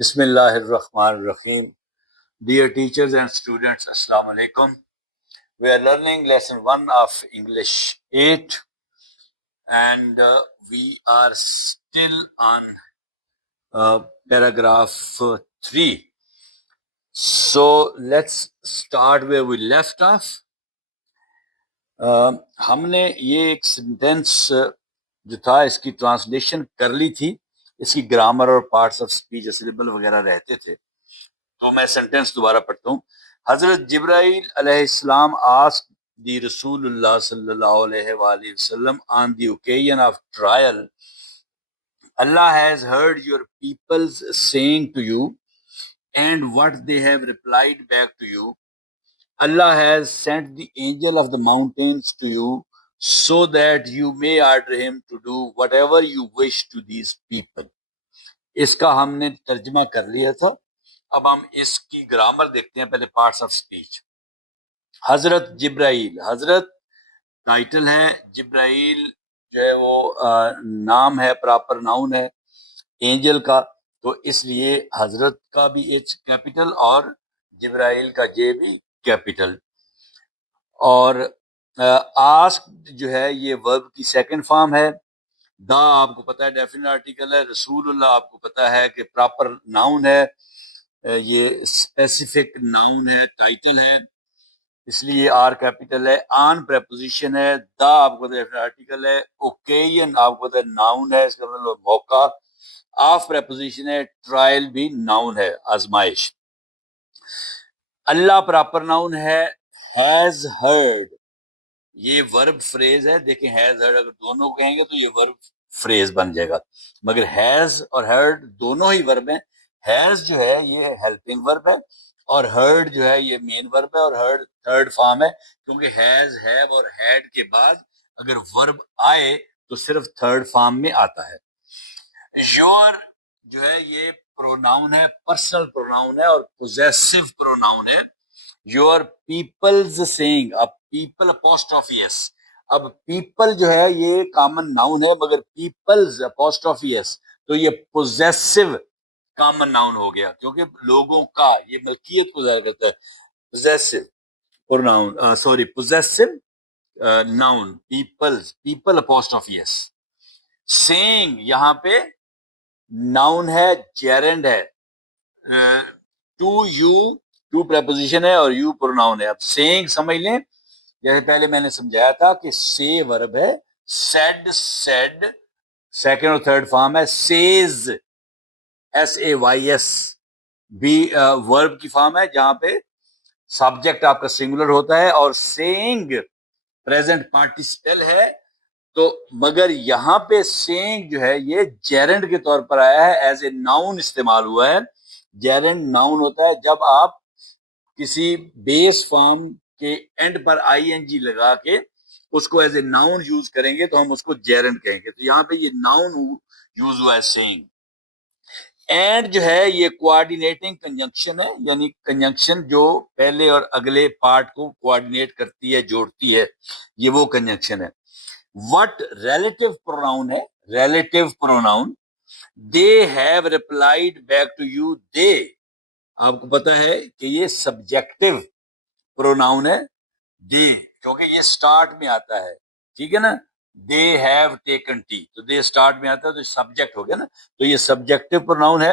بسم اللہ الرحمن الرحیم. Dear teachers and students, Assalamu alaikum. We are learning lesson 1 of English 8 and we are still on paragraph 3. So let's start where we left off. ہم نے یہ ایک sentence جو تھا اس کی ٹرانسلیشن کر لی تھی. اس کی گرامر اور پارٹس آف اسپیچ اسلیبل وغیرہ رہتے تھے, تو میں سینٹینس دوبارہ پڑھتا ہوں. حضرت جبرائیل علیہ السلام asked the رسول اللہ صلی اللہ علیہ وآلہ وسلم on the occasion of trial, Allah has heard your people's saying to you and what they have replied back to you. Allah has sent the angel of the mountains to you so that you may order him to do whatever you wish to these people. اس کا ہم نے ترجمہ کر لیا تھا. اب ہم اس کی گرامر دیکھتے ہیں. پہلے پارٹس آف اسپیچ. حضرت جبرائیل, حضرت ٹائٹل ہے, جبرائیل جو ہے وہ نام ہے, پراپر ناؤن ہے اینجل کا, تو اس لیے حضرت کا بھی ایچ کیپیٹل اور جبرائیل کا جے بھی کیپیٹل. اور آسک جو ہے یہ ورب کی سیکنڈ فارم ہے. دا آپ کو پتا ہے ڈیفینٹ آرٹیکل ہے. رسول اللہ آپ کو پتا ہے کہ پراپر ناؤن ہے, یہ اسپیسیفک ناؤن ہے, ٹائٹل ہے, اس لیے آر کیپیٹل ہے. آن پریپوزیشن ہے. دا آپ کو پتا ہے آرٹیکل ہے. اوکیژن آپ کو پتا ہے ناؤن ہے, اس کا مطلب موقع. آف پریپوزیشن ہے. ٹرائل بھی ناؤن ہے, آزمائش. اللہ پراپر ناؤن ہے. ہیز ہرڈ یہ ورب فریز ہے. دیکھیں ہیز ہرڈ اگر دونوں کہیں گے تو یہ ورب فریز بن جائے گا, مگر ہیز اور ہرڈ دونوں ہی ورب ہیں. ہیز جو ہے یہ ہیلپنگ ورب ہے اور ہرڈ جو ہے یہ مین ورب ہے, اور ہرڈ تھرڈ فارم ہے, کیونکہ ہیز, ہیو اور ہیڈ کے بعد اگر ورب آئے تو صرف تھرڈ فارم میں آتا ہے. یور جو ہے یہ پروناؤن ہے, پرسنل پروناؤن ہے اور پوزیسو پروناؤن ہے. یور پیپلز سینگ, اب پیپل اپوسٹرافی ایس. اب پیپل جو ہے یہ کامن ناؤن ہے, مگر پیپلز اپوسٹرافی ایس تو یہ پوزیسو کامن ناؤن ہو گیا, کیونکہ لوگوں کا یہ ملکیت کو ظاہر کرتا ہے. Possessive pronoun, sorry possessive noun, peoples, people apostrophe s. سینگ یہاں پہ ناؤن ہے, جیرنڈ ہے. ٹو یو, ٹو پریپوزیشن ہے اور یو پروناؤن ہے. اب سینگ سمجھ لیں, جیسے پہلے میں نے سمجھایا تھا کہ سے ورب ہے, سیڈ, سیڈ سیکنڈ اور تھرڈ فارم ہے. Says, S A Y S بھی ورب کی فارم ہے, جہاں پہ سبجیکٹ آپ کا سنگولر ہوتا ہے, اور سینگ پریزنٹ پارٹیسپل ہے. تو مگر یہاں پہ سینگ جو ہے یہ جیرنڈ کے طور پر آیا ہے, ایز اے ناؤن استعمال ہوا ہے. جیرنڈ ناؤن ہوتا ہے جب آپ کسی بیس فارم کے اینڈ پر آئی این جی لگا کے اس کو ایز اے ناؤن یوز کریں گے تو ہم اس کو جیرنڈ کہیں گے. تو یہاں پہ یہ ناؤن یوز ہوا ہے سینگ. اینڈ جو ہے یہ کوآرڈینیٹنگ کنجنکشن ہے, یعنی کنجنکشن جو پہلے اور اگلے پارٹ کو کوآرڈینیٹ کرتی ہے, جوڑتی ہے, یہ وہ کنجنکشن ہے. وٹ ریلیٹو پروناؤن ہے, relative pronoun. They have replied back to you, they آپ کو پتا ہے کہ یہ سبجیکٹو پروناؤن ہے, دے, کیونکہ یہ سٹارٹ میں آتا ہے, ٹھیک ہے نا. دے ہیو ٹیکن ٹی, تو دے سٹارٹ میں آتا ہے تو سبجیکٹ ہو گیا نا, تو یہ سبجیکٹو پروناؤن ہے.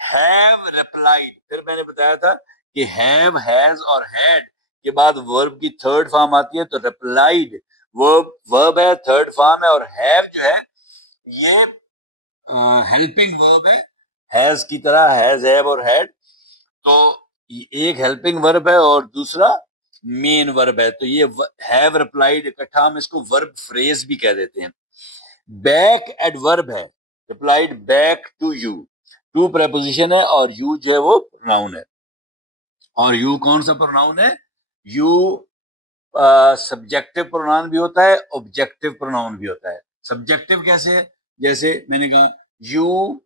ہیو ریپلائڈ, پھر میں نے بتایا تھا کہ ہیو, ہیز اور ہیڈ کے بعد ورب کی تھرڈ فارم آتی ہے, تو ریپلائڈ ورب ہے, تھرڈ فارم ہے, اور ہیو جو ہے یہ ہیلپنگ ورب ہے, ہیز کی طرح, ہیز, ہیو اور ہیڈ. تو ایک ہیلپنگ ورب ہے اور دوسرا مین ورب ہے, تو یہ ہیو ریپلائڈ اکٹھا ہم اس کو ورب فریز بھی کہہ دیتے ہیں. بیک ایڈورب ہے, replied back to you, to preposition ہے اور یو جو ہے وہ پروناؤن ہے. اور یو کون سا پروناؤن ہے؟ یو سبجیکٹو پروناؤن بھی ہوتا ہے, آبجیکٹو پروناؤن بھی ہوتا ہے. سبجیکٹو کیسے ہے؟ جیسے میں نے کہا یو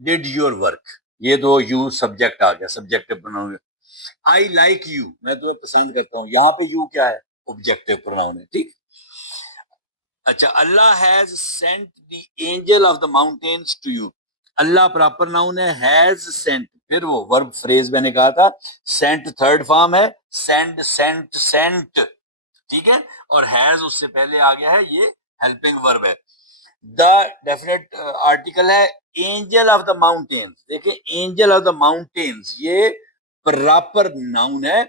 ڈیڈ یور ورک, یہ تو یو سبجیکٹ آ گیا, subjective pronoun. I like you, میں تمہیں پسند کرتا ہوں, یہاں پہ یو کیا ہے؟ آبجیکٹو پروناؤن ہے, ٹھیک. اچھا, Allah has sent the angel of the mountains to you. Allah proper noun ہے. ہیز سینٹ, پھر وہ ورب فریز میں نے کہا تھا سینٹ تھرڈ فارم ہے, سینڈ سینٹ سینٹ, ٹھیک ہے, اور ہیز اس سے پہلے آ گیا ہے, یہ ہیلپنگ ورب ہے. دا ڈیفینیٹ آرٹیکل ہے اینجل آف دا ماؤنٹینز. دیکھیں اینجل آف دا ماؤنٹینز یہ پراپر ناؤن ہے,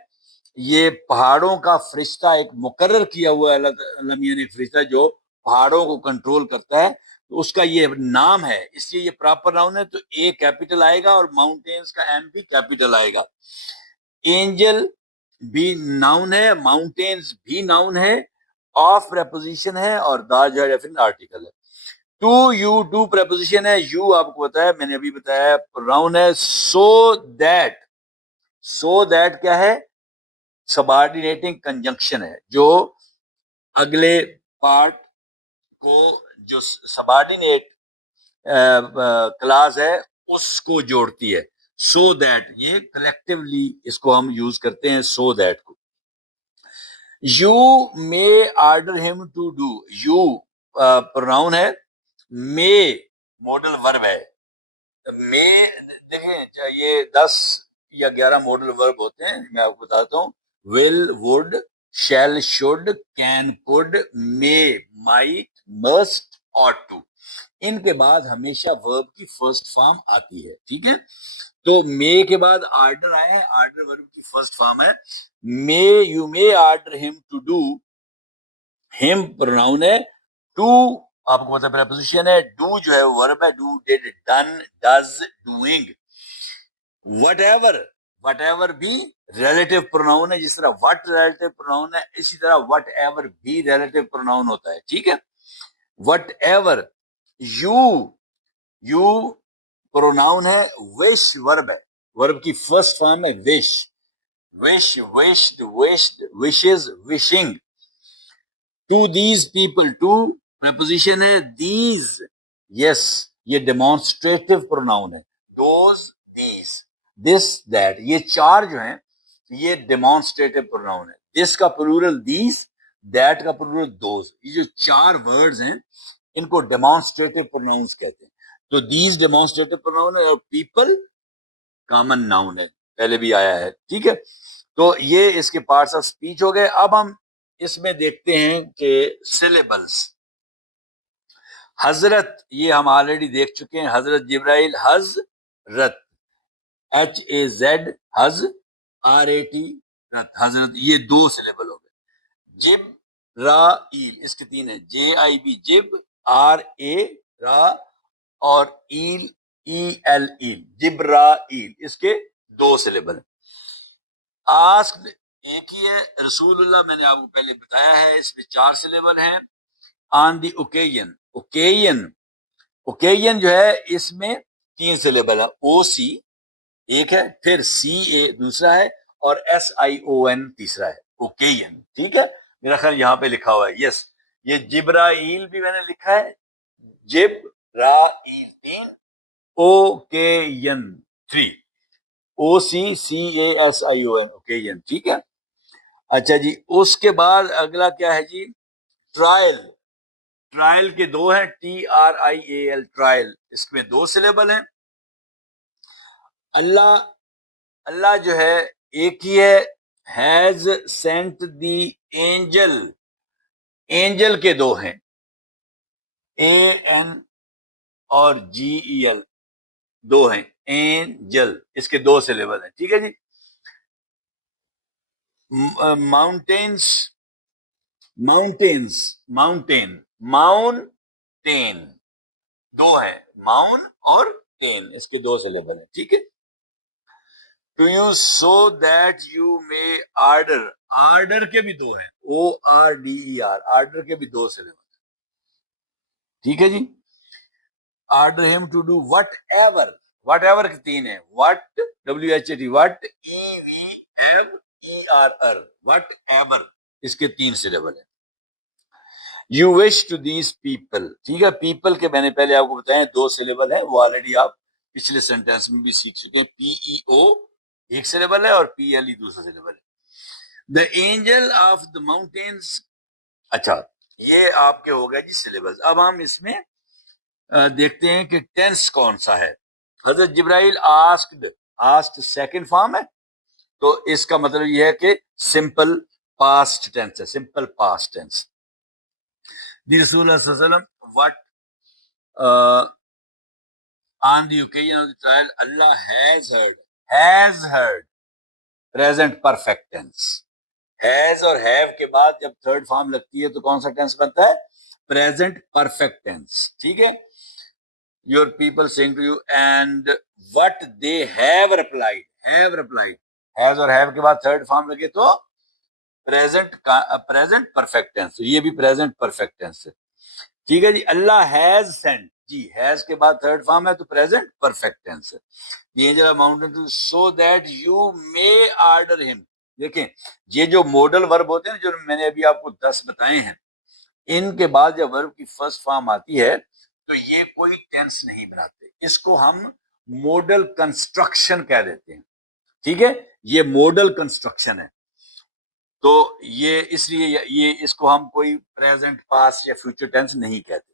یہ پہاڑوں کا فرشتہ, ایک مقرر کیا ہوا ہے اللہ میاں نے فرشتہ جو پہاڑوں کو کنٹرول کرتا ہے, تو اس کا یہ نام ہے, اس لیے یہ پراپر ناؤن ہے. تو اے کیپیٹل آئے گا اور ماؤنٹینز کا ایم بھی کیپیٹل آئے گا. اینجل بھی ناؤن ہے, ماؤنٹینز بھی ناؤن ہے, آف پریپوزیشن ہے, اور دا جو ہے ڈیفینٹ آرٹیکل ہے. ٹو یو ڈو پریپوزیشن ہے, یو آپ کو بتایا, میں نے ابھی بتایا پروناؤن ہے. سو دیٹ, سو دیٹ کیا ہے, سبارڈینیٹنگ کنجنکشن ہے, جو اگلے پارٹ کو جو سبارڈینیٹ کلاس ہے اس کو جوڑتی ہے. سو دیٹ, یہ کلیکٹیولی اس کو ہم یوز کرتے ہیں سو دیٹ کو. یو مے آرڈر ہم ٹو ڈو, یو پروناؤن ہے, مے ماڈل ورب ہے. مے دیکھیں یہ 10 یا 11 ماڈل ورب ہوتے ہیں, میں آپ کو بتاتا ہوں. Will, would, shall, should, can, could, may, might, must, ought to. ان کے بعد ہمیشہ ورب کی فرسٹ فارم آتی ہے, ٹھیک ہے. تو مے کے بعد آرڈر آئے ہیں, آرڈر ورب کی فرسٹ فارم ہے. مے, یو مے آرڈر ہم ٹو ڈو, ہم پروناؤن ہے. ٹو آپ کو پتا پریپوزیشن ہے, ڈو جو ہے ورب ہے, do, did, done, does, doing. Whatever, whatever بھی ریلیٹو پروناؤن ہے, جس طرح وٹ ریلیٹو پروناؤن ہے, اسی طرح وٹ ایور بھی ریلیٹو پروناؤن ہوتا ہے, ٹھیک ہے. Whatever. You, you pronoun ہے, وش ورب ہے, ورب کی فرسٹ فارم ہے wish, wish, wished, wished, wishes, wishing. To these people, to preposition ہے, دیز, یس یہ ڈیمانسٹریٹو پروناؤن ہے, دوز, دیز, دس, دیٹ, یہ چار جو ہیں یہ ڈیمانسٹریٹو پروناؤن ہے. دس کا پلورل دیز, دیٹ کا پلورل دوز, یہ جو چار ورڈز ہیں ان کو ڈیمانسٹریٹو پروناؤنس کہتے ہیں. تو دیز ڈیمانسٹریٹو پروناؤن ہے, اور پیپل کامن ناؤن ہے, پہلے بھی آیا ہے, ٹھیک ہے. تو یہ اس کے پارٹس آف سپیچ ہو گئے. اب ہم اس میں دیکھتے ہیں کہ سلیبلز. حضرت, یہ ہم آلریڈی دیکھ چکے ہیں, حضرت جبرائیل, حضرت, ایچ اے زیڈ, حض, آر اے ٹی, رت, حضرت, یہ 2 سلیبل ہو گئے. جبرائیل, اس کے 3 ہیں, جے آئی بی, جب, آر اے را, اور ایل, ای ایل, ایل, جبرائیل, اس کے 2 سلیبل ہیں. آسکڈ ایک ہی ہے. رسول اللہ میں نے آپ کو پہلے بتایا ہے, اس میں 4 سلیبل ہیں. آن دی اوکیجن, اوکیجن, اوکیجن جو ہے اس میں 3 سلیبل ہے. او سی ایک ہے, پھر سی اے دوسرا ہے, اور ایس آئی او این تیسرا ہے. اوکیجن, ٹھیک ہے, میرا خیال یہاں پہ لکھا ہوا ہے. یس, یہ جبرائیل بھی میں نے لکھا ہے, Jibrail 3, occasion 3, O C C A S I O N, occasion, ٹھیک ہے. اچھا جی, اس کے بعد اگلا کیا ہے جی, ٹرائل. ٹرائل کے 2 ہیں, T R I A L, trial, اس میں 2 سلیبل ہیں. اللہ, اللہ جو ہے ایک ہی ہے, has sent the angel, angel کے 2 ہیں, اے این اور جی ای ایل, 2 ہیں, اینجل, اس کے 2 سلیبل ہیں, ٹھیک ہے جی. ماؤنٹینس, ماؤنٹینس, ماؤنٹین, ماؤنٹین 2 ہیں, ماؤن اور ٹین, اس کے 2 سلیبل ہیں, ٹھیک ہے. To you so that you may order, order کے بھی 2 ہیں, O R D E R, order کے بھی 2 سلیبل ہیں, ٹھیک ہے جی. آرڈر ہم to do whatever, whatever کے 3 ہیں, what, W H A T, what, E V M E R R, whatever, اس کے 3 سلیبل ہیں. You wish to these people, ٹھیک ہے. پیپل کے میں نے پہلے آپ کو بتایا 2 سلیبل ہیں, وہ آلریڈی آپ پچھلے سینٹینس میں بھی سیکھ چکے ہیں. پی ای او ایک سلیبل ہے, اور پی ایل ای دوسرا سلیبل ہے. The angel of the mountains, اچھا یہ آپ کے ہو گیا جی سلیبس. اب ہم اس میں دیکھتے ہیں کہ ٹینس کون سا ہے. حضرت جبرائیل آسکڈ سیکنڈ فارم ہے، تو اس کا مطلب یہ ہے کہ سمپل پاسٹ ٹینس ہے، سمپل پاسٹ ٹینس. دی رسول اللہ صلی اللہ علیہ وسلم what on the occasion of the trial Allah has heard present perfect tense. has اور have کے بعد جب تھرڈ فارم لگتی ہے تو کون سا ٹینس بنتا ہے؟ present perfect tense. ٹھیک ہے. your people saying to you and what they have replied. has اور have کے بعد تھرڈ فارم لگے تو present perfect tense. یہ بھی present perfect tense ہے. ٹھیک ہے جی. اللہ has sent, جی has کے بعد تھرڈ فارم ہے تو present perfect tense ہے. The angel of mountain so that you may order him. دیکھیں یہ جو موڈل ورب ہوتے ہیں جو میں نے ابھی آپ کو 10 بتائے ہیں، ان کے بعد جب ورب کی فرسٹ فارم آتی ہے تو یہ کوئی ٹینس نہیں بناتے، اس کو ہم موڈل کنسٹرکشن کہہ دیتے ہیں. ٹھیک ہے، یہ موڈل کنسٹرکشن ہے، تو یہ اس لیے یہ اس کو ہم کوئی پریزنٹ پاسٹ یا فیوچر ٹینس نہیں کہتے.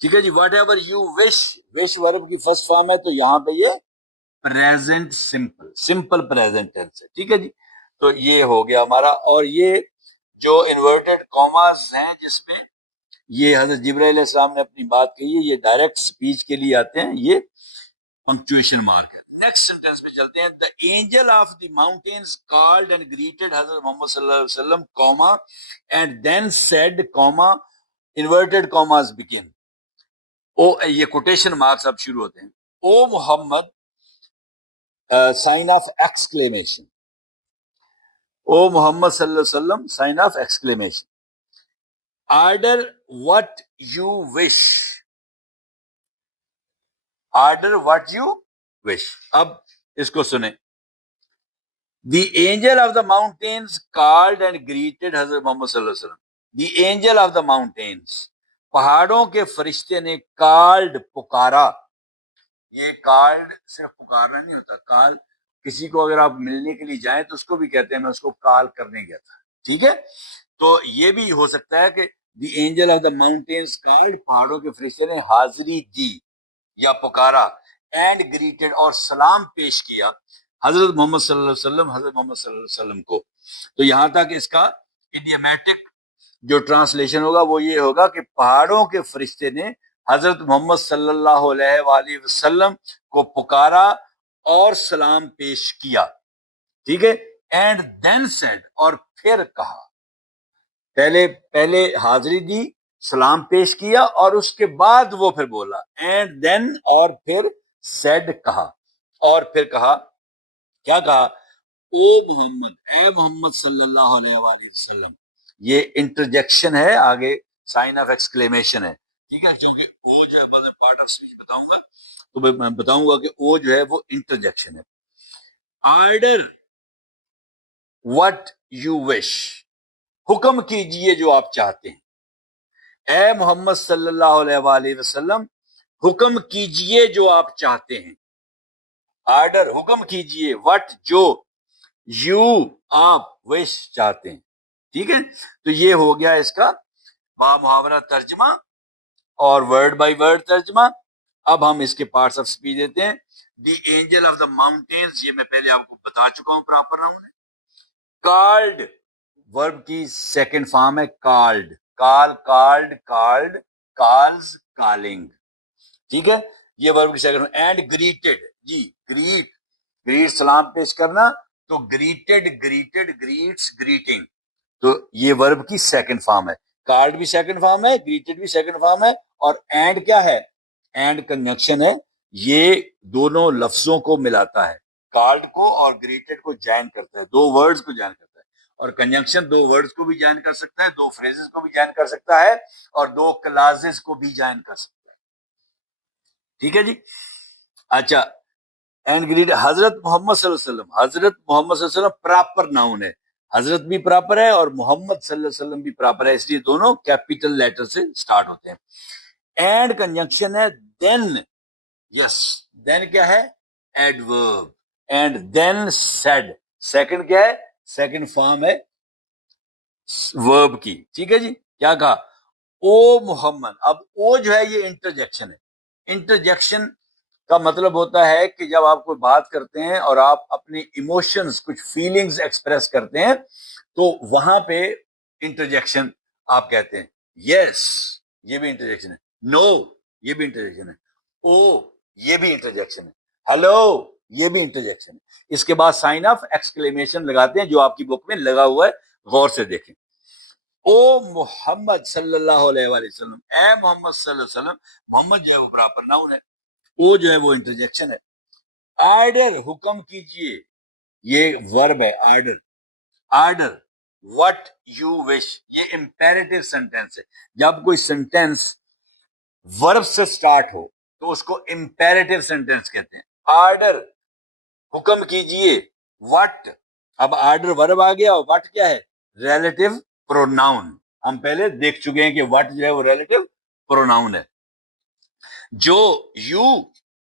ٹھیک ہے جی. واٹ ایور یو وش ورب کی فرسٹ فارم ہے تو یہاں پہ یہ پریزنٹ سمپل پریزنٹ ٹینس ہے. ٹھیک ہے جی. تو یہ ہو گیا ہمارا. اور یہ جو انورٹڈ کاماز ہیں جس میں یہ حضرت جبرائیل علیہ السلام نے اپنی بات کہی ہے، یہ ڈائریکٹ سپیچ کے لیے آتے ہیں، یہ پنکچویشن مارک ہے. نیکسٹ سینٹینس پہ چلتے ہیں. the angel of the mountains called and greeted حضرت محمد صلی اللہ علیہ وسلم comma and then said comma inverted commas begin. یہ کوٹیشن مارکس اب شروع ہوتے ہیں. O Muhammad sign of exclamation. O Muhammad صلی اللہ علیہ وسلم sign of exclamation. Order what you wish. Order what you wish. اب اس کو سنیں. The angel of the mountains called and greeted حضرت محمد صلی اللہ علیہ وسلم. The angel of the mountains, پہاڑوں کے فرشتے نے called پکارا. یہ کالڈ صرف پکارنا نہیں ہوتا، کال کسی کو اگر آپ ملنے کے لیے جائیں تو اس کو بھی کہتے ہیں میں اس کو کال کرنے گیا تھا. ٹھیک ہے، تو یہ بھی ہو سکتا ہے کہ the angel of the mountains called, پہاڑوں کے فرشتے نے حاضری دی یا پکارا، اینڈ گریٹڈ اور سلام پیش کیا حضرت محمد صلی اللہ علیہ وسلم کو. تو یہاں تک اس کا ایڈیامیٹک جو ٹرانسلیشن ہوگا وہ یہ ہوگا کہ پہاڑوں کے فرشتے نے حضرت محمد صلی اللہ علیہ وآلہ وسلم کو پکارا اور سلام پیش کیا. ٹھیک ہے. اینڈ دین سیڈ اور پھر کہا. پہلے حاضری دی، سلام پیش کیا اور اس کے بعد وہ پھر بولا. اینڈ دین اور پھر سیڈ کہا. اور پھر کہا، کیا کہا؟ او محمد، اے محمد صلی اللہ علیہ وآلہ وسلم. یہ انٹرجیکشن ہے، آگے سائن آف ایکسکلیمیشن ہے. ٹھیک ہے، کیونکہ او جو ہے پارٹ آف اسپیچ بتاؤں گا تو میں بتاؤں گا کہ او جو ہے وہ انٹرجیکشن ہے. Order what you wish. حکم کیجئے جو آپ چاہتے ہیں. اے محمد صلی اللہ علیہ وآلہ وسلم حکم کیجئے جو آپ چاہتے ہیں. آرڈر حکم کیجئے، what جو، یو آپ، وش چاہتے ہیں. ٹھیک ہے، تو یہ ہو گیا اس کا با محاورہ ترجمہ اور ورڈ بائی ورڈ ترجمہ. اب ہم اس کے پارٹس آف اسپیچ دیتے ہیں. دی اینجل آف دا ماؤنٹینز، یہ میں پہلے آپ کو بتا چکا ہوں پراپر ناؤن ہے. کالڈ ورب کی سیکنڈ فارم ہے کالڈ. Called calls calling. ٹھیک ہے، یہ ورب کی سیکنڈ. اینڈ گریٹڈ، جی گریٹ سلام پیش کرنا، تو گریٹڈ گریٹس گریٹنگ. تو یہ ورب کی سیکنڈ فارم ہے. کالڈ بھی سیکنڈ فارم ہے، گریٹڈ بھی سیکنڈ فارم ہے. اور اینڈ کیا ہے؟ اینڈ کنجنکشن ہے. یہ دونوں لفظوں کو ملاتا ہے، کالڈ کو اور گریٹڈ کو جوائن کرتا ہے، دو ورڈز کو جوائن کرتا ہے. اور کنجنکشن دو ورڈز کو بھی جوائن کر سکتا ہے، دو فریزز کو بھی جوائن کر سکتا ہے، اور دو کلازز کو بھی جوائن کر سکتا ہے. ٹھیک ہے جی. اچھا، اینڈ گریٹ حضرت محمد صلی اللہ علیہ وسلم. حضرت محمد صلی اللہ علیہ وسلم پراپر ناؤن ہے. حضرت بھی پراپر ہے اور محمد صلی اللہ علیہ وسلم بھی پراپر ہے، اس لیے دونوں کیپیٹل لیٹر سے سٹارٹ ہوتے ہیں. اینڈ کنجنکشن ہے دین. یس، دین کیا ہے؟ Adverb. And then said, second کیا ہے؟ سیکنڈ فارم ہے ورب کی. ٹھیک ہے جی. کیا کہا؟ او محمد. اب او جو ہے یہ انٹرجیکشن ہے. انٹرجیکشن کا مطلب ہوتا ہے کہ جب آپ کوئی بات کرتے ہیں اور آپ اپنی ایموشنز کچھ فیلنگز ایکسپریس کرتے ہیں تو وہاں پہ انٹرجیکشن آپ کہتے ہیں. یس یہ بھی انٹرجیکشن ہے, نو یہ بھی انٹرجیکشن ہے, او یہ بھی انٹرجیکشن ہے, ہلو یہ بھی انٹرجیکشن ہے. اس کے بعد سائن آف ایکسکلیمیشن لگاتے ہیں جو آپ کی بک میں لگا ہوا ہے, غور سے دیکھیں. او محمد صلی اللہ علیہ وآلہ وسلم, اے محمد صلی اللہ علیہ وسلم. محمد جو ہے وہ پراپر ناؤن ہے, او جو ہے وہ انٹرجیکشن ہے. آرڈر حکم کیجئے, یہ ورب ہے order. Order what you wish, یہ امپیریٹو سینٹینس ہے. جب کوئی سینٹینس ورب سے سٹارٹ ہو تو اس کو امپیریٹو سینٹینس کہتے ہیں. آرڈر حکم کیجئے, وٹ. اب آرڈر ورب آ گیا, اور وٹ کیا ہے؟ Relative pronoun. ہم پہلے دیکھ چکے ہیں کہ وٹ جو ہے وہ ریلیٹو پروناؤن ہے. جو یو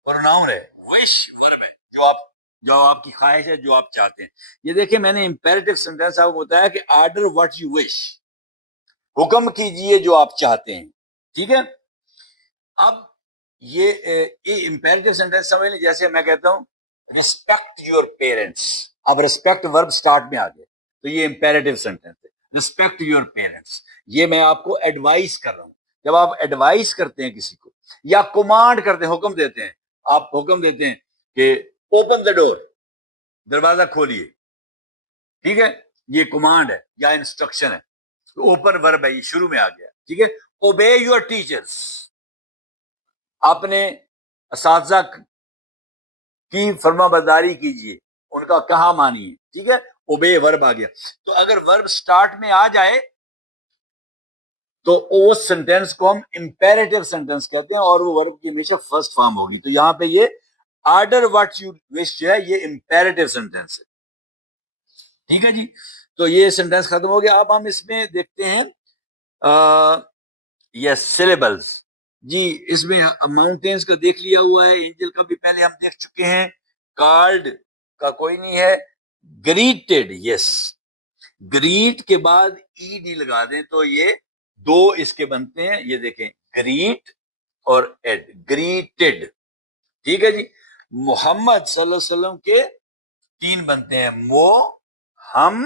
پروناؤن ہے, وش ورب ہے, جو آپ کی خواہش ہے, جو آپ چاہتے ہیں. یہ دیکھیں میں نے امپیریٹو سینٹینس آپ کو بتایا کہ آرڈر وٹ یو وش, حکم کیجئے جو آپ چاہتے ہیں. ٹھیک ہے. اب یہ امپیریٹو سینٹینس سمجھ لیں, جیسے میں کہتا ہوں ریسپیکٹ یور پیرنٹس. اب ریسپیکٹ ورب سٹارٹ میں آ گیا تو یہ امپیریٹو سینٹینس ہے. ریسپیکٹ یور پیرنٹس, یہ میں آپ کو ایڈوائز کر رہا ہوں. جب آپ ایڈوائز کرتے ہیں کسی کو یا کمانڈ کرتے ہیں, حکم دیتے ہیں, آپ حکم دیتے ہیں کہ اوپن دا ڈور, دروازہ کھولیے. ٹھیک ہے, یہ کمانڈ ہے یا انسٹرکشن ہے. اوپن ورب ہے, یہ شروع میں آ گیا. ٹھیک ہے. اوبے یور ٹیچرس, اپنے اساتذہ کی فرما برداری کیجیے, ان کا کہا مانیے. ٹھیک ہے, اوبے ورب آ گیا. تو اگر ورب سٹارٹ میں آ جائے تو اس سینٹینس کو ہم امپیریٹو سینٹینس کہتے ہیں, اور وہ ورب کی ہمیشہ فرسٹ فارم ہوگی. تو یہاں پہ یہ آرڈر وٹ یو وش جو ہے یہ امپیریٹو سینٹینس ہے. ٹھیک ہے جی, تو یہ سینٹینس ختم ہو گیا. اب ہم اس میں دیکھتے ہیں یس سلیبلز. جی اس میں ماؤنٹینز کا دیکھ لیا ہوا ہے, اینجل کا بھی پہلے ہم دیکھ چکے ہیں, کارڈ کا کوئی نہیں ہے, گریٹڈ. یس گریٹ کے بعد ای ڈی لگا دیں تو یہ دو اس کے بنتے ہیں. یہ دیکھیں گریٹ اور ایڈ, گریٹڈ. ٹھیک ہے جی. محمد صلی اللہ علیہ وسلم کے تین بنتے ہیں, مو ہم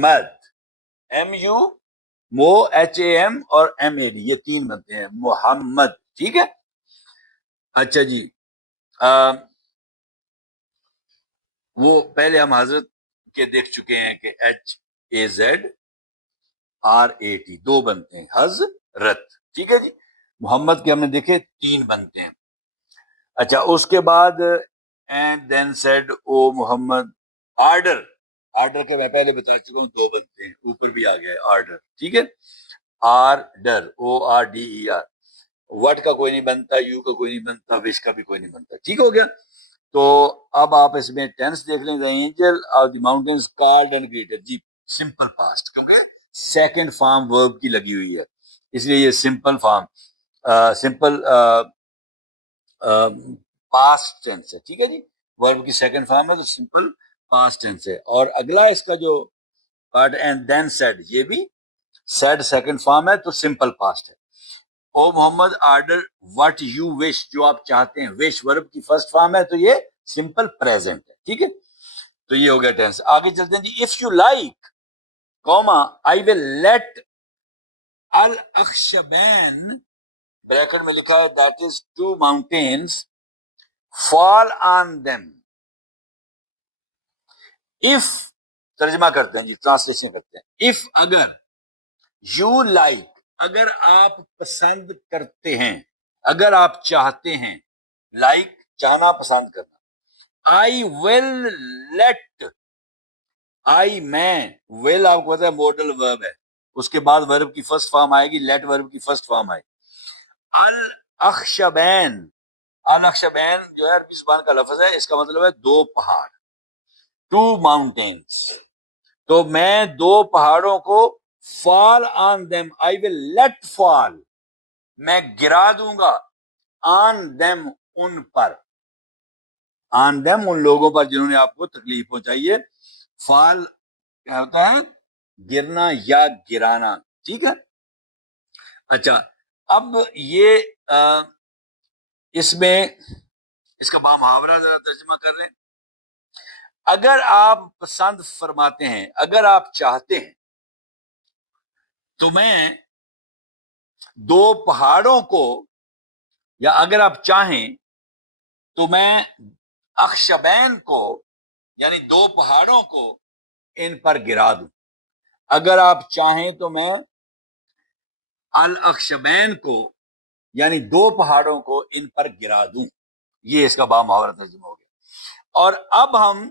مد, ایم یو مو ایچ اے ایم اور ایم اے ڈی, یہ تین بنتے ہیں محمد. ٹھیک ہے. اچھا جی, وہ پہلے ہم حضرت کے دیکھ چکے ہیں کہ H A Z R A T دو بنتے ہیں, حضرت. ٹھیک ہے جی. محمد کے ہم نے دیکھے تین بنتے ہیں. اچھا اس کے بعد and then said O Muhammad, order. Order کے میں پہلے بتا چکا ہوں دو بنتے ہیں, اوپر بھی آ گیا ہے آرڈر. ٹھیک ہے, order O R D E are. What کا کوئی نہیں بنتا, یو کا کوئی نہیں بنتا, وش کا بھی کوئی نہیں بنتا. ٹھیک ہو گیا. تو اب آپ اس میں ٹینس دیکھ لیں, the angel of the mountains called and greeted. جی سمپل پاسٹ, کیونکہ سیکنڈ فارم ورب کی لگی ہوئی ہے اس لیے یہ simple form simple past tense ہے. ٹھیک ہے جی, ورب کی سیکنڈ فارم ہے تو سمپل پاسٹ ٹینس ہے. اور اگلا اس کا جو پارٹ اینڈ دین سیڈ, یہ بھی سیڈ سیکنڈ فارم ہے تو سمپل پاسٹ ہے. او Muhammad order what you wish, جو آپ چاہتے ہیں. وش ورب کی فرسٹ فارم ہے تو یہ سمپل پریزنٹ ہے. ٹھیک ہے, تو یہ ہو گیا ٹینس. آگے چلتے ہیں جی. If you like comma I will let الاخشبین, بریکٹ میں لکھا ہے that is two mountains, fall on them. If ترجمہ کرتے ہیں جی, ٹرانسلیشن کرتے ہیں. اف اگر, یو لائک اگر آپ پسند کرتے ہیں, اگر آپ چاہتے ہیں, لائک چاہنا پسند کرنا. آئی ول لیٹ, آئی میں, ول آپ کو پتا ہے ماڈل ورب ہے, اس کے بعد ورب کی فرسٹ فارم آئے گی, لیٹ ورب کی فرسٹ فارم آئے. الاخشبین, الاخشبین جو ہے عربی زبان کا لفظ ہے, اس کا مطلب ہے دو پہاڑ, ٹو ماؤنٹینز. تو میں دو پہاڑوں کو فال on them, I will late فال, میں گرا دوں گا, on them in per, on them in لوگوں پر جنہوں نے آپ کو تکلیف پہنچائی ہے. فال کیا ہوتا ہے؟ گرنا یا گرانا. ٹھیک ہے. اچھا اب یہ اس میں اس کا بامحاورہ ذرا ترجمہ کر لیں. اگر آپ پسند فرماتے ہیں، اگر آپ چاہتے ہیں تو میں دو پہاڑوں کو، یا اگر آپ چاہیں تو میں اخشبین کو، یعنی دو پہاڑوں کو ان پر گرا دوں. اگر آپ چاہیں تو میں الاخشبین کو، یعنی دو پہاڑوں کو ان پر گرا دوں. یہ اس کا بامحاورہ ترجمہ ہو گیا. اور اب ہم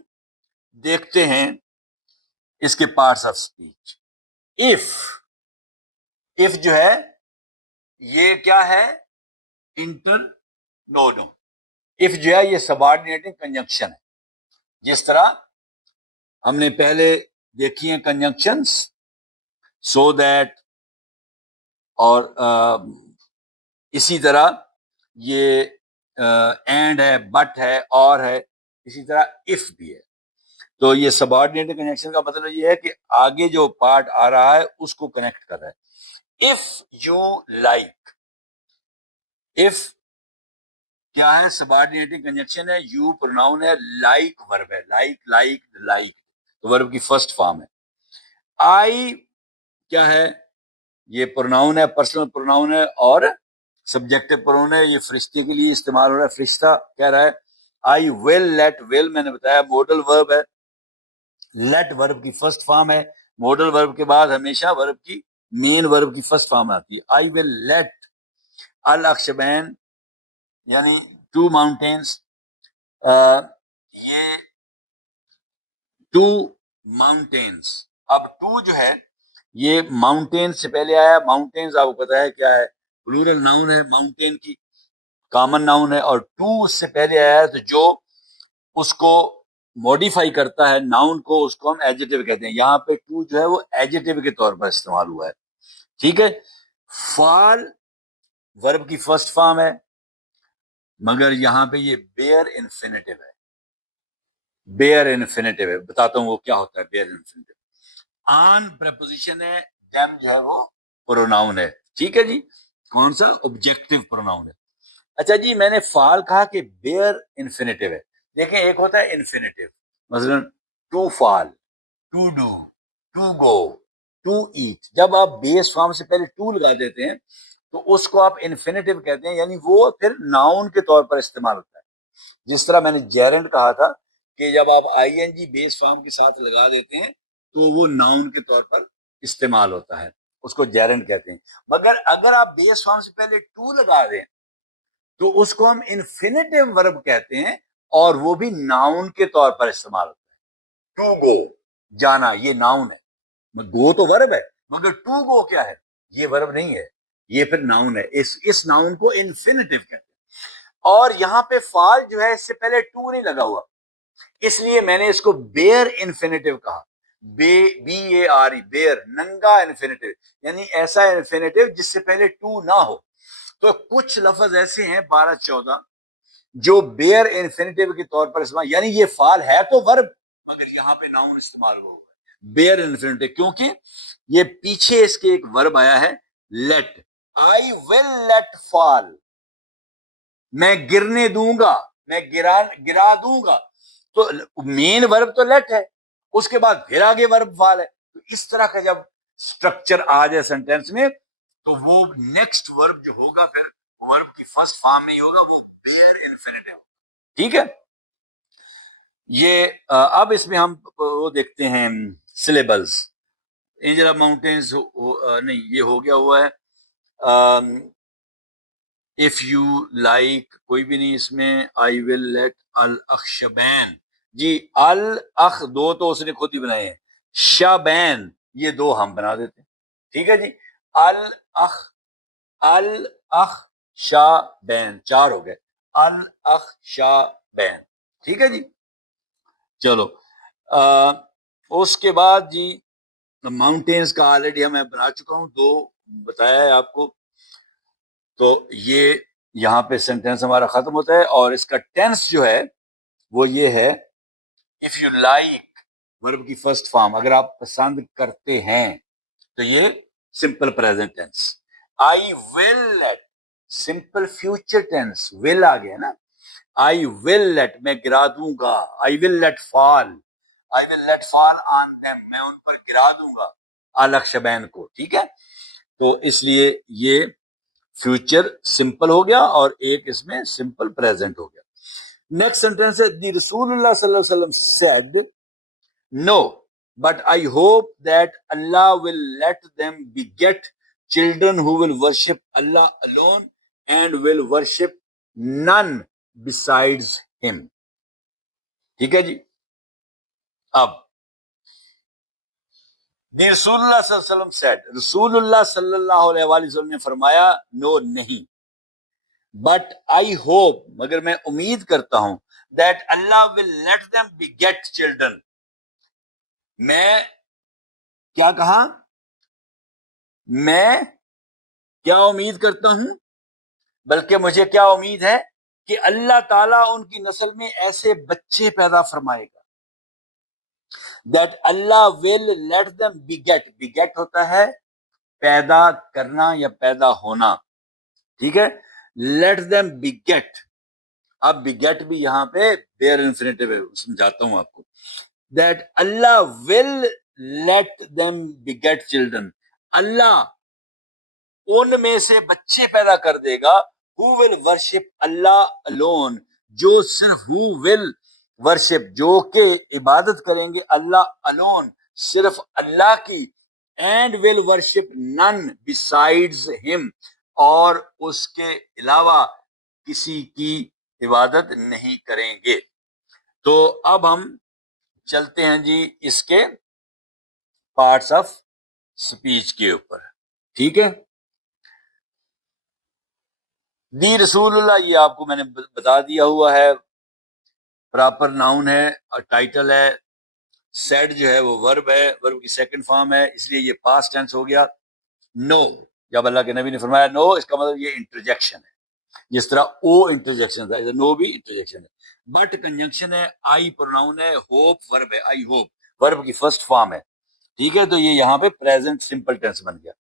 دیکھتے ہیں اس کے پارٹس آف اسپیچ. اف جو ہے یہ کیا ہے؟ Inter know. اف جو ہے یہ سبارڈینیٹنگ کنجنکشن ہے. جس طرح ہم نے پہلے دیکھی ہیں کنجنکشنز، سو دیٹ، اور اسی طرح یہ اینڈ ہے، بٹ ہے، اور ہے، اسی طرح اف بھی ہے. تو یہ سبارڈینیٹنگ کنجنکشن کا مطلب یہ ہے کہ آگے جو پارٹ آ رہا ہے اس کو کنیکٹ کر رہا ہے. اف یو لائک، اف کیا ہے؟ سبارڈینیٹنگ کنجنکشن ہے، یو پروناؤن ہے، لائک ورب ہے. لائک تو ورب کی فرسٹ فارم ہے. آئی کیا ہے؟ یہ پروناؤن ہے، پرسنل پروناؤن ہے، اور سبجیکٹو پروناؤن ہے. یہ فرشتے کے لیے استعمال ہو رہا ہے. فرشتہ کہہ رہا ہے آئی ول لیٹ. ول میں نے بتایا موڈل ورب ہے. لیٹ ورب کی فرسٹ فارم ہے. موڈل ورب کے بعد ہمیشہ ورب کی مین ورب کی فرسٹ فارم آتی ہے. آئی ول لیٹ الاخشبین، یعنی ٹو ماؤنٹینس. یہ ٹو ماؤنٹینس. اب ٹو جو ہے یہ ماؤنٹین سے پہلے آیا. ماؤنٹینز آپ کو پتا ہے کیا ہے؟ پلورل ناؤن ہے ماؤنٹین کی، کامن ناؤن ہے. اور ٹو اس سے پہلے آیا ہے، تو جو اس کو موڈیفائی کرتا ہے ناؤن کو، اس کو ہم ایڈجیکٹو کہتے ہیں. یہاں پہ ٹو جو ہے وہ ایڈجیکٹو کے طور پر استعمال ہوا ہے. ٹھیک ہے. فال ورب کی فرسٹ فارم ہے، مگر یہاں پہ یہ بیئر انفینیٹو ہے. بیئر انفینیٹو ہے. بتاتا ہوں وہ کیا ہوتا ہے بیئر انفینیٹو. آن پریپوزیشن ہے، دیم جو ہے وہ پروناؤن ہے. ٹھیک ہے جی. کون سا؟ آبجیکٹو پروناؤن ہے. اچھا جی، میں نے فال کہا کہ بیئر انفینیٹو ہے. دیکھیں ایک ہوتا ہے انفینیٹو، مثلا to fall, to do, to go, to eat. جب آپ بیس فارم سے پہلے ٹو لگا دیتے ہیں تو اس کو آپ انفینیٹو کہتے ہیں، یعنی وہ پھر ناؤن کے طور پر استعمال ہوتا ہے. جس طرح میں نے جیرنڈ کہا تھا کہ جب آپ آئی این جی بیس فارم کے ساتھ لگا دیتے ہیں تو وہ ناؤن کے طور پر استعمال ہوتا ہے، اس کو جیرنڈ کہتے ہیں. مگر اگر آپ بیس فارم سے پہلے ٹو لگا دیں تو اس کو ہم انفینیٹو ورب کہتے ہیں، اور وہ بھی ناؤن کے طور پر استعمال ہوتا ہے. ٹو گو، جانا، یہ ناؤن ہے. گو تو ورب ہے، مگر ٹو گو کیا ہے؟ یہ ورب نہیں ہے، یہ پھر ناؤن ہے. اس ناؤن کو انفینیٹو کہتے ہیں. اور یہاں پہ فال جو ہے اس سے پہلے ٹو نہیں لگا ہوا، اس لیے میں نے اس کو بیئر انفینیٹو کہا. B A R E, bare, ننگا انفینیٹو، یعنی ایسا انفینیٹو جس سے پہلے ٹو نہ ہو. تو کچھ لفظ ایسے ہیں 12-14 جو بیئر انفینیٹو کے طور پر استعمال، یعنی یہ فال ہے تو ورب مگر یہاں پہ ناؤن استعمال ہو بیئر انفینیٹو، کیونکہ یہ پیچھے اس کے ایک ورب آیا ہے لیٹ. آئی ول لیٹ فال، میں گرنے دوں گا، میں گرا دوں گا. تو مین ورب تو لیٹ ہے، اس کے بعد پھر آگے ورب فال ہے. تو اس طرح کا جب سٹرکچر آ جائے سینٹینس میں تو وہ نیکسٹ ورب جو ہوگا پھر ورب کی فرسٹ فارم میں ہی ہوگا، وہ بیئر انفینیٹو. ٹھیک ہے. یہ اب اس میں ہم وہ دیکھتے ہیں سلیبلز. اینجل آف ماؤنٹینز نہیں، یہ ہو گیا ہوا ہے. اف یو لائک کوئی بھی نہیں اس میں. آئی ول لیٹ الاخشبین، جی الاخ دو تو اس نے خود ہی بنائے ہیں، شابین یہ دو ہم بنا دیتے ہیں. ٹھیک ہے جی. الاخ، الاخ شابین، چار ہو گئے. الاخ شابین. ٹھیک ہے جی. چلو اس کے بعد جی ماؤنٹینز کا آلریڈی میں بنا چکا ہوں، دو بتایا ہے آپ کو. تو یہ یہاں پہ سینٹینس ہمارا ختم ہوتا ہے. اور اس کا ٹینس جو ہے وہ یہ ہے اف یو لائک، ورب کی فرسٹ فارم، اگر آپ پسند کرتے ہیں تو یہ simple present tense. I will let, simple future tense, will آ گیا نا. I will let, میں گرا دوں گا. I will let fall on them, میں ان پر گرا دوں گا الاخشبین کو. ٹھیک ہے, تو اس لیے یہ فیوچر سمپل ہو گیا اور ایک اس میں سمپل پریزنٹ ہو گیا. نیکسٹ سینٹینس ہے دی رسول اللہ صلی اللہ علیہ وسلم said no but I hope that Allah will let them beget children who will worship Allah alone and will worship none besides him. ٹھیک ہے جی. اب دی رسول اللہ صلی اللہ علیہ وسلم said, رسول اللہ صلی اللہ علیہ وآلہ وسلم نے فرمایا نو نہیں, بٹ آئی ہوپ, مگر میں امید کرتا ہوں, that Allah will let them beget children. میں کیا کہا, میں کیا امید کرتا ہوں, بلکہ مجھے کیا امید ہے کہ اللہ تعالیٰ ان کی نسل میں ایسے بچے پیدا فرمائے گا. That Allah will let them beget, beget ہوتا ہے پیدا کرنا یا پیدا ہونا. ٹھیک ہے, لیٹ them beget. اب beget بھی یہاں پہ bare infinitive ہے, سمجھاتا ہوں آپ کو. That Allah will let them beget children, اللہ ان میں سے بچے پیدا کر دے گا. who will worship Allah alone, جو صرف who will worship, جو کہ عبادت کریں گے اللہ alone, صرف اللہ کی, and will worship none besides him, اور اس کے علاوہ کسی کی عبادت نہیں کریں گے. تو اب ہم چلتے ہیں جی اس کے پارٹس آف سپیچ کے اوپر. ٹھیک ہے, دی رسول اللہ یہ آپ کو میں نے بتا دیا ہوا ہے, پراپر ناؤن ہے اور ٹائٹل ہے. سیڈ جو ہے وہ ورب ہے, ورب کی سیکنڈ فارم ہے, اس لیے یہ پاسٹ ٹینس ہو گیا. نو, جب اللہ کے نبی نے فرمایا نو, اس کا مطلب یہ انٹرجیکشن ہے, جس طرح او انٹرجیکشن تھا, نو بھی انٹرجیکشن ہے. بٹ کنجنکشن ہے, آئی پروناؤن ہے, ہوپ ورب ہے, آئی ہوپ ورب کی فرسٹ فارم ہے. ٹھیک ہے, تو یہ یہاں پہ پریزنٹ سمپل ٹینس بن گیا.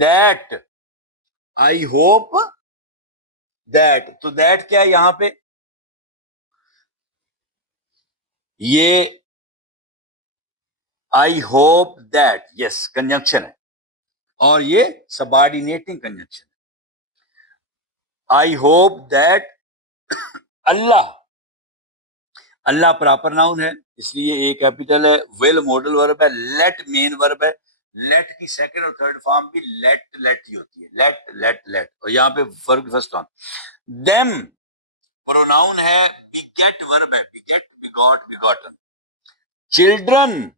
دیٹ, آئی ہوپ دیٹ, تو دیٹ کیا ہے یہاں پہ, یہ I hope that, yes conjunction ہے, اور یہ سبارڈینیٹنگ کنجنکشن ہے. I hope that Allah, Allah proper noun ہے اس لیے اے کیپیٹل ہے, ول ماڈل ورب ہے, لیٹ مین ورب ہے, لیٹ کی سیکنڈ اور تھرڈ فارم بھی لیٹ ہی ہوتی ہے, لیٹ, اور یہاں پہ ورب کی فرسٹ فارم. دیم پروناؤن ہے, بیگیٹ ورب ہے, بیگیٹ بیگاٹن. چلڈرن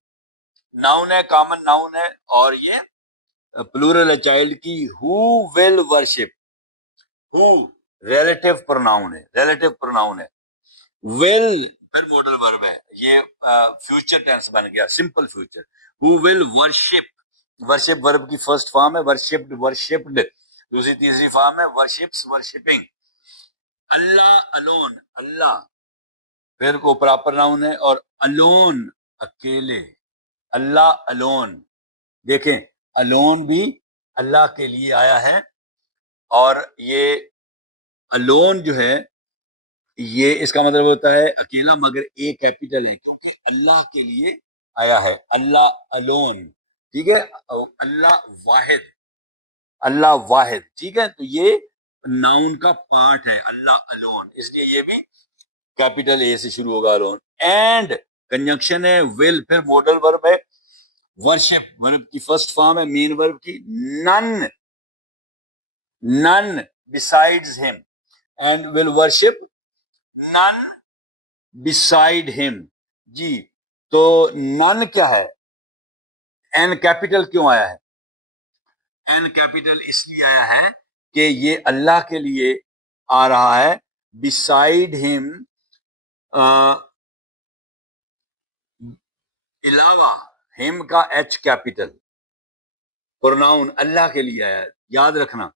ناؤن ہے, کامن ناؤن ہے, اور یہ پلورل ہے چائلڈ کی. ہو ول ورشپ, ہو ریلیٹو پروناؤن ہے, ول پھر ماڈل ورب ہے, یہ فیوچر ٹینس بن گیا, سمپل فیوچر. ہو ول ورشپ, ورشپ ورب کی فرسٹ فارم ہے, ورشپڈ دوسری تیسری فارم ہے, ورشپس ورشپنگ. اللہ الون, اللہ پھر کو پراپر ناؤن ہے, اور الون اکیلے, اللہ الون. دیکھیں الون بھی اللہ کے لیے آیا ہے, اور یہ الون جو ہے یہ اس کا مطلب ہوتا ہے اکیلا, مگر اے کیپیٹل ہے کیونکہ اللہ کے لیے آیا ہے, اللہ الون. ٹھیک ہے, اللہ واحد. ٹھیک ہے, تو یہ ناؤن کا پارٹ ہے اللہ الون, اس لیے یہ بھی کیپیٹل اے سے شروع ہوگا الون. اینڈ کنجنکشن ہے, ول پھر ماڈل ورب ہے, ورشپ ورب کی فرسٹ فارم ہے, مین ورب کی. none besides him, and will worship none beside him. جی, تو none کیا ہے, این کیپیٹل کیوں آیا ہے, این کیپیٹل اس لیے آیا ہے کہ یہ اللہ کے لیے آ رہا ہے. beside him علاوہ, him کا ایچ کیپیٹل, پروناؤن اللہ کے لیے آیا ہے. یاد رکھنا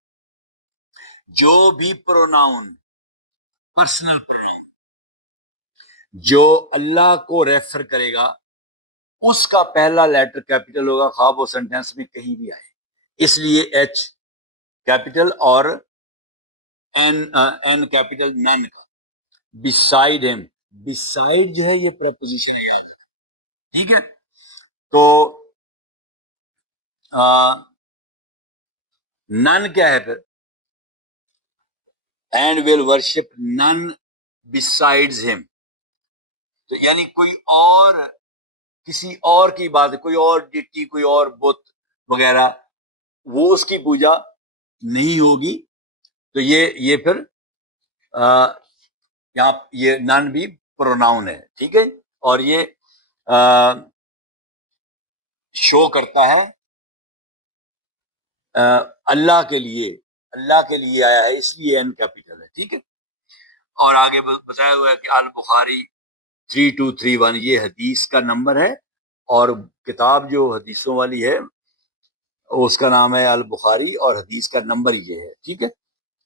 جو بھی پروناؤن, پرسنل پروناؤن جو اللہ کو ریفر کرے گا اس کا پہلا لیٹر کیپیٹل ہوگا, خواہ وہ سینٹینس میں کہیں بھی آئے. اس لیے ایچ کیپیٹل اور این کیپیٹل نن کا. beside him. beside جو ہے یہ preposition ہے, ٹھیک ہے. تو none کیا ہے پھر, and will worship none besides him. تو یعنی کوئی اور, کسی اور کی بات, کوئی اور ڈٹی, کوئی اور بت وغیرہ, وہ اس کی پوجا نہیں ہوگی. تو یہ پھر یہاں یہ نان بھی پروناؤن ہے, ٹھیک ہے. اور یہ شو کرتا ہے اللہ کے لیے, اللہ کے لیے آیا ہے, اس لیے این کیپیٹل ہے, ٹھیک ہے. اور آگے بتایا ہوا ہے کہ البخاری 3231 یہ حدیث کا نمبر ہے, اور کتاب جو حدیثوں والی ہے اس کا نام ہے البخاری, اور حدیث کا نمبر یہ ہے, ٹھیک ہے.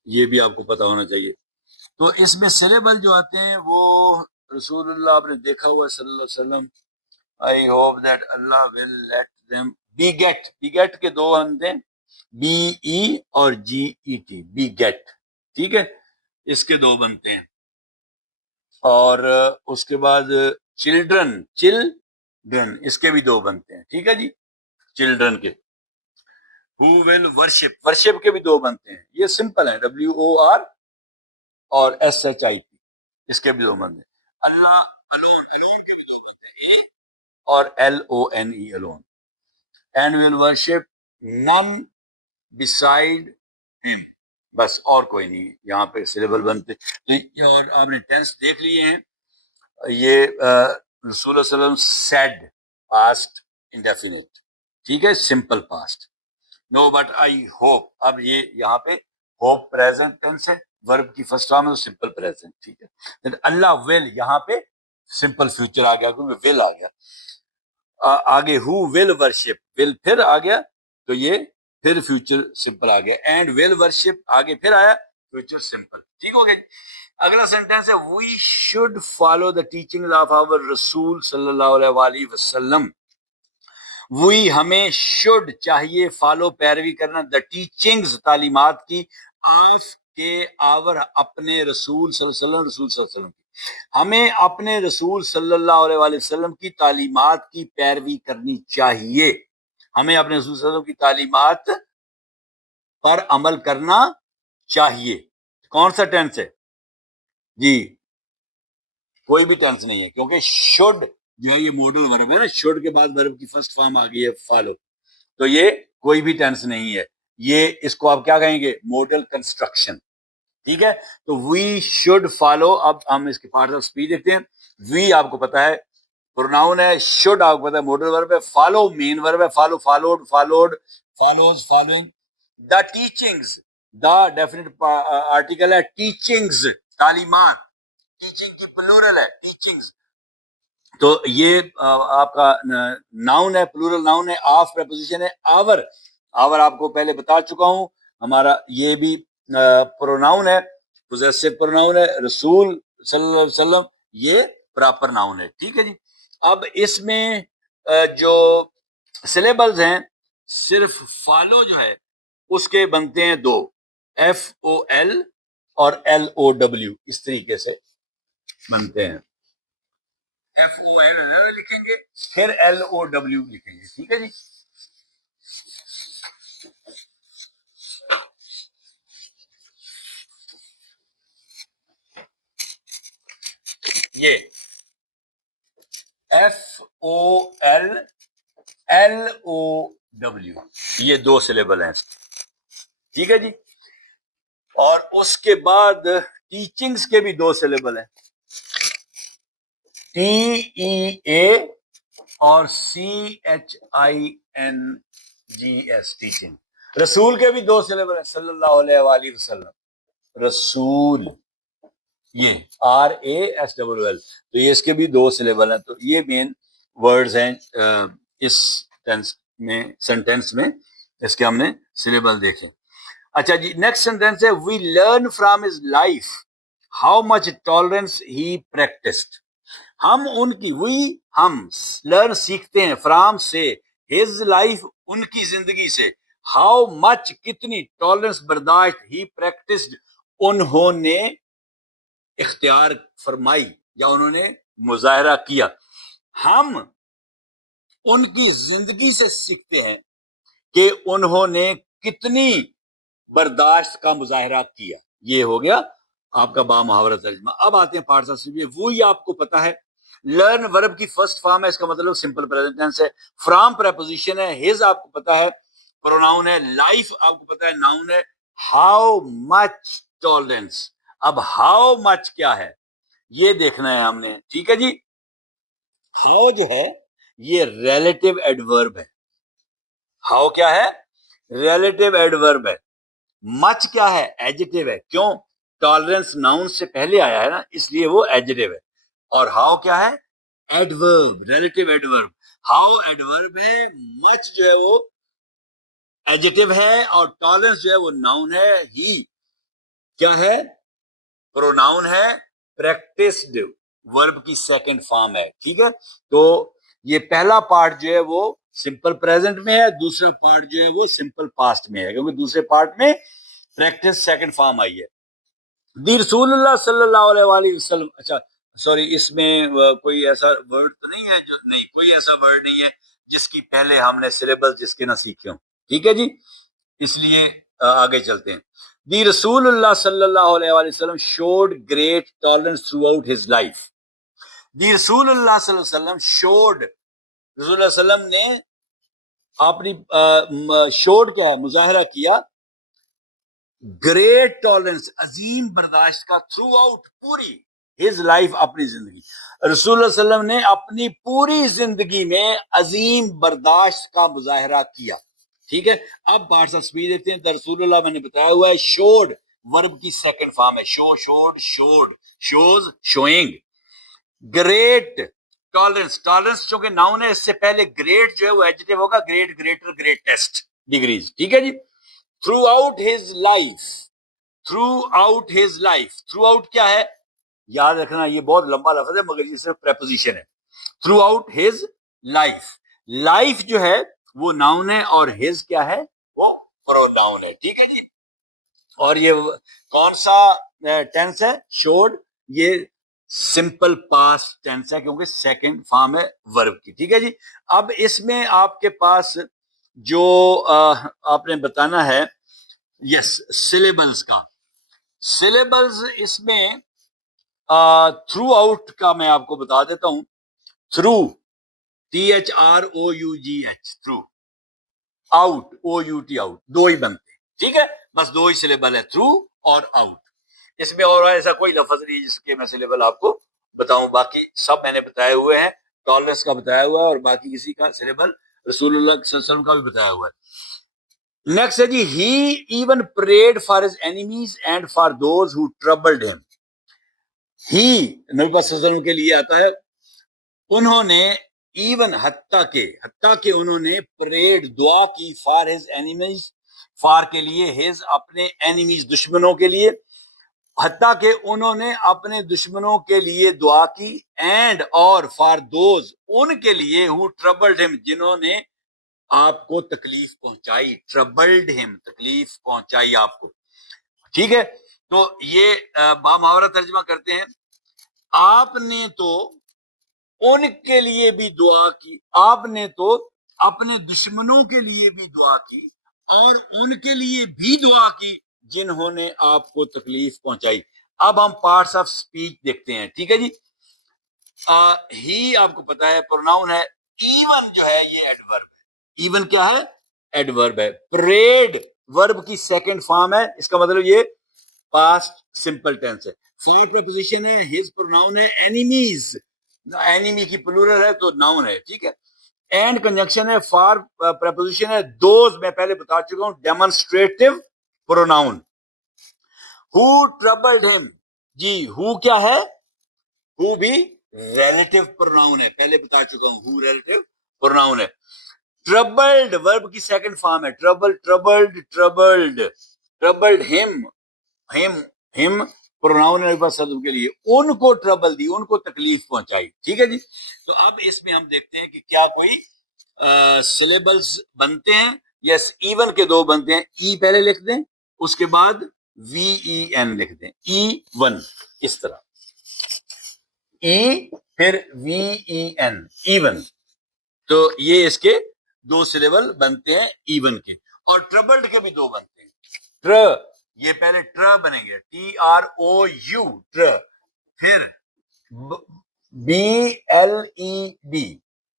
یہ بھی آپ کو پتا ہونا چاہیے. تو اس میں سلیبل جو آتے ہیں وہ رسول اللہ آپ نے دیکھا ہوا صلی اللہ علیہ وسلم. I hope that Allah will let them beget. beget کے دو ہم ہیں, BE اور GET, beget, ٹھیک ہے. اس کے دو بنتے ہیں. اور اس کے بعد چلڈرن, اس کے بھی دو بنتے ہیں, ٹھیک ہے جی. چلڈرن کے who will worship کے بھی دو بنتے ہیں. یہ سمپل ہے, WOR اور SHIP, اس کے بھی دو بنتے ہیں. اللہ alone کے بھی دو بنتے ہیں, اور LONE alone. and will worship none beside him. بس اور کوئی نہیں, یہاں پہ سلیبل بنتے. اور آپ نے ٹینس دیکھ لیے ہیں. یہ رسول اللہ صلی اللہ علیہ وسلم said past indefinite, ٹھیک ہے, simple past. No but I hope, اب یہ یہاں پہ ہوپ پریزنٹ ٹینس ہے, ورب کی فرسٹ فارم ہے, سمپل پریزنٹ, ٹھیک ہے. اللہ ول, یہاں پہ سمپل فیوچر آ گیا کیونکہ ول آ گیا. آگے who will worship, will پھر آ گیا تو یہ پھر فیوچر سمپل آ گیا. اینڈ will worship آگے پھر آیا, فیوچر سمپل, ٹھیک ہو گیا. اگلا سینٹینس ہے we should follow the teachings of our رسول صلی اللہ علیہ وآلہ وسلم. وہی ہمیں شوڈ چاہیے, فالو پیروی کرنا, دا ٹیچنگز تعلیمات کی, آف کے آور اپنے رسول صلی اللہ علیہ وسلم, رسول صلی اللہ علیہ وسلم کی, ہمیں اپنے رسول صلی اللہ علیہ وآلہ وسلم کی تعلیمات کی پیروی کرنی چاہیے. ہمیں اپنے رسول صلی اللہ علیہ وسلم کی تعلیمات پر عمل کرنا چاہیے. کون سا ٹینس ہے جی؟ کوئی بھی ٹینس نہیں ہے, کیونکہ شوڈ جو ہے یہ ماڈل ورب ہے نا, شوڈ کے بعد ورب کی فرسٹ فارم آ گئی ہے فالو, تو یہ کوئی بھی ٹینس نہیں ہے. یہ اس کو آپ کیا کہیں گے, ماڈل کنسٹرکشن, ٹھیک ہے. تو وی شوڈ فالو. اب ہم اس کے پارٹس آف اسپیچ دیکھتے ہیں. وی آپ کو پتا ہے پروناؤن ہے, شوڈ آپ کو پتا ہے ماڈل ورب ہے, فالو مین ورب ہے, follow followed, followed follows, following. The teachings, the definite article ہے, ٹیچنگز تعلیمات, ٹیچنگ کی پلورل ہے ٹیچنگز. تو یہ آپ کا ناؤن ہے, پلورل ناؤن ہے, آف پریپوزیشن ہے, آور, آور آپ کو پہلے بتا چکا ہوں. ہمارا یہ بھی پروناؤن ہے, پوزیسو پروناؤن ہے. رسول صلی اللہ علیہ وسلم یہ پراپر ناؤن ہے, ٹھیک ہے جی. اب اس میں جو سلیبلز ہیں, صرف فالو جو ہے اس کے بنتے ہیں دو, FOL اور LOW, اس طریقے سے بنتے ہیں. FOL لکھیں گے, پھر LOW لکھیں گے, ٹھیک ہے جی. یہ FOL LOW یہ دو سلیبل ہیں, ٹھیک ہے جی. اور اس کے بعد ٹیچنگز کے بھی دو سلیبل ہیں, TEA اور CHINGS, ٹیچنگ. رسول کے بھی دو سلیبل ہیں, صلی اللہ علیہ وآلہ وسلم, رسول, یہ RASWL, تو یہ اس کے بھی دو سلیبل ہیں. تو یہ مین ورڈز ہیں اس ٹینس میں, سینٹینس میں, اس کے ہم نے سلیبل دیکھے. اچھا جی, نیکسٹ سینٹینس ہے we learn from his life how much tolerance he practised. ہم ان کی, وی ہم, لرن سیکھتے ہیں, فرام سے, ہز لائف ان کی زندگی سے, ہاؤ مچ کتنی, ٹالرنس برداشت, ہی پریکٹسڈ انہوں نے اختیار فرمائی یا انہوں نے مظاہرہ کیا. ہم ان کی زندگی سے سیکھتے ہیں کہ انہوں نے کتنی برداشت کا مظاہرہ کیا. یہ ہو گیا آپ کا با محاورہ ترجمہ. اب آتے ہیں پارٹ آف وہی آپ کو پتا ہے لرن ورب کی فرسٹ فارم ہے, اس کا مطلب سمپل پریزنٹ ٹینس ہے. فرام پریپوزیشن ہے. ہز آپ کو پتا ہے پروناؤن ہے. لائف آپ کو پتا ہے ناؤن ہے. How much tolerance. اب ہاؤ مچ کیا ہے یہ دیکھنا ہے ہم نے, ٹھیک ہے جی. ہاؤ جو ہے یہ ریلیٹو ایڈورب ہے. ہاؤ کیا ہے؟ ریلیٹو ایڈورب ہے. مچ کیا ہے؟ ایڈجیکٹو ہے. کیوں؟ ٹالرنس ناؤن سے پہلے آیا ہے نا, اس لیے وہ ایڈجیکٹو ہے. اور ہاؤ کیا ہے؟ Adverb, relative adverb. How adverb ہے, مچ جو ہے وہ ایڈجیکٹو ہے, اور ٹالرنس جو ہے وہ ناؤن ہے. ہی کیا ہے؟ پروناؤن ہے. پریکٹسڈ ورب کی سیکنڈ فارم ہے. ٹھیک ہے, تو یہ پہلا پارٹ جو ہے وہ سمپل پریزنٹ میں ہے, دوسرا پارٹ جو ہے وہ سمپل پاسٹ میں ہے, کیونکہ دوسرے پارٹ میں پریکٹس سیکنڈ فارم آئی ہے. دی رسول اللہ صلی اللہ علیہ وآلہ وسلم. اچھا سوری, اس میں کوئی ایسا ورڈ تو نہیں ہے جو, نہیں کوئی ایسا ورڈ نہیں ہے جس کی پہلے ہم نے سلیبل جس کے نہ سیکھے ہوں. ٹھیک ہے جی, اس لیے آگے چلتے ہیں. دی رسول اللہ صلی اللہ علیہ وآلہ وسلم showed great tolerance throughout his life. دی رسول اللہ صلی اللہ علیہ وسلم showed, رسول اللہ علیہ وسلم نے اپنی showed کیا ہے, مظاہرہ کیا, گریٹ ٹالرنس, عظیم برداشت کا, تھرو آؤٹ, پوری ہز لائف, اپنی زندگی. رسول اللہ علیہ وسلم نے اپنی پوری زندگی میں عظیم برداشت کا مظاہرہ کیا. ٹھیک ہے, اب پارٹس آف اسپیچ دیکھتے ہیں. دا رسول اللہ میں نے بتایا ہوا ہے شوڈ ورب کی سیکنڈ فارم ہے. Show, showed, showed, shows, showing. Great tolerance, tolerance چونکہ ناؤن ہے, اس سے پہلے گریٹ جو ہے وہ ایڈجیکٹو ہوگا. Great, greater, greatest, degrees. ٹھیک ہے جی. Throughout his life, throughout his life. Throughout کیا ہے یاد رکھنا, یہ بہت لمبا لفظ ہے مگر یہ صرف پریپوزیشن ہے. Through out his life, life جو ہے وہ ناؤن ہے, اور ہز کیا ہے, وہ پروناؤن ہے. ٹھیک ہے جی. اور یہ کون سا ٹینس ہے؟ شوڈ. یہ سمپل پاسٹ ٹینس ہے کیونکہ سیکنڈ فارم ہے ورب کی. ٹھیک ہے جی. اب اس میں آپ کے پاس جو آپ نے بتانا ہے, یس, سلیبلز کا. سلیبلز اس میں تھرو آؤٹ کا میں آپ کو بتا دیتا ہوں. Through, THROUGH, through. Out, OUT, out. دو ہی بنتے. ٹھیک ہے, بس دو ہی سلیبل ہے, تھرو اور آؤٹ. اس میں اور ایسا کوئی لفظ نہیں جس کے میں سلیبل آپ کو بتاؤں. باقی سب میں نے بتائے ہوئے ہیں. ٹالرنس کا بتایا ہوا ہے, اور باقی کسی کا سلیبل رسول اللہ صلی اللہ علیہ وسلم کا بھی بتایا ہوا ہے. نیکسٹ ہے جی, he even prayed for his enemies and for those who troubled him. He نبی پاک صلی اللہ علیہ وسلم کے لیے آتا ہے, انہوں نے ایون, حتیٰ کہ انہوں نے پریڈ, دعا کی, فار ہز اینیمیز, فار کے لیے, ہز اپنے, اینیمیز دشمنوں کے لیے, حتیٰ کہ انہوں نے اپنے دشمنوں کے لیے دعا کی, اینڈ اور, فار دوز ان کے لیے, ہو ٹربلڈ ہم جنہوں نے آپ کو تکلیف پہنچائی. ٹربلڈ ہم, تکلیف پہنچائی آپ کو. ٹھیک ہے, تو یہ با محاورہ ترجمہ کرتے ہیں. آپ نے تو ان کے لیے بھی دعا کی, آپ نے تو اپنے دشمنوں کے لیے بھی دعا کی, اور ان کے لیے بھی دعا کی جنہوں نے آپ کو تکلیف پہنچائی. اب ہم پارٹس آف اسپیچ دیکھتے ہیں. ٹھیک ہے جی. ہی آپ کو پتا ہے پروناؤن ہے. ایون جو ہے یہ ایڈورب ہے. ایون کیا ہے؟ ایڈورب ہے. پریڈ ورب کی سیکنڈ فارم ہے, اس کا مطلب یہ پاسٹ سمپل ٹینس ہے. فار پریپوزیشن ہے, ہز پروناؤن ہے. اینیمیز, اینیمی کی پلورل ہے تو ناؤن ہے. ٹھیک ہے. اینڈ کنجنکشن ہے. فار پریپوزیشن ہے. دوز میں پہلے بتا چکا ہوں, ڈیمونسٹریٹو پروناؤن. ہو ٹربلڈ ہم, جی ہو کیا ہے, ہو بھی ریلیٹو پروناؤن ہے, پہلے بتا چکا ہوں, ہو ریلیٹو پروناؤن ہے. ٹربلڈ ورب کی سیکنڈ فارم ہے. ٹربل, ٹربلڈ, ٹربلڈ, ٹربلڈ ہم پروناؤن ہے کے لیے, ان کو ٹربل دی, ان کو تکلیف پہنچائی. ٹھیک ہے جی. تو اب اس میں ہم دیکھتے ہیں کہ کیا کوئی سلیبلز بنتے ہیں. یس, ایون کے دو بنتے ہیں. ای پہلے لکھ دیں, اس کے بعد VEN لکھ دیں, E1 اس طرح, E پھر VEN, ایون. تو یہ اس کے 2 سلیبل بنتے ہیں ایون کے. اور ٹربلڈ کے بھی 2 بنتے ہیں. ٹر, یہ پہلے ٹر بنیں گے, TROU, ٹر, پھر BLED,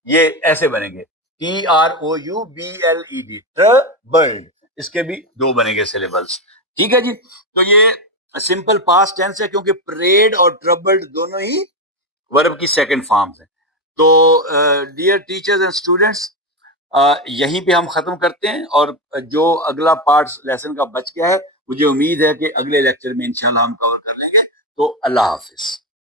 یہ ایسے بنیں گے, TROUBLED, ٹربلڈ. اس کے بھی 2 بنیں گے سلیبلس. ٹھیک ہے جی. تو یہ سمپل پاسٹ ٹینس ہے کیونکہ پریڈ اور ٹربلڈ دونوں ہی ورب کی سیکنڈ فارمز ہیں. تو ڈیئر ٹیچرز اینڈ اسٹوڈینٹس, یہیں پہ ہم ختم کرتے ہیں, اور جو اگلا پارٹ لیسن کا بچ گیا ہے مجھے امید ہے کہ اگلے لیکچر میں انشاءاللہ ہم کور کر لیں گے. تو اللہ حافظ.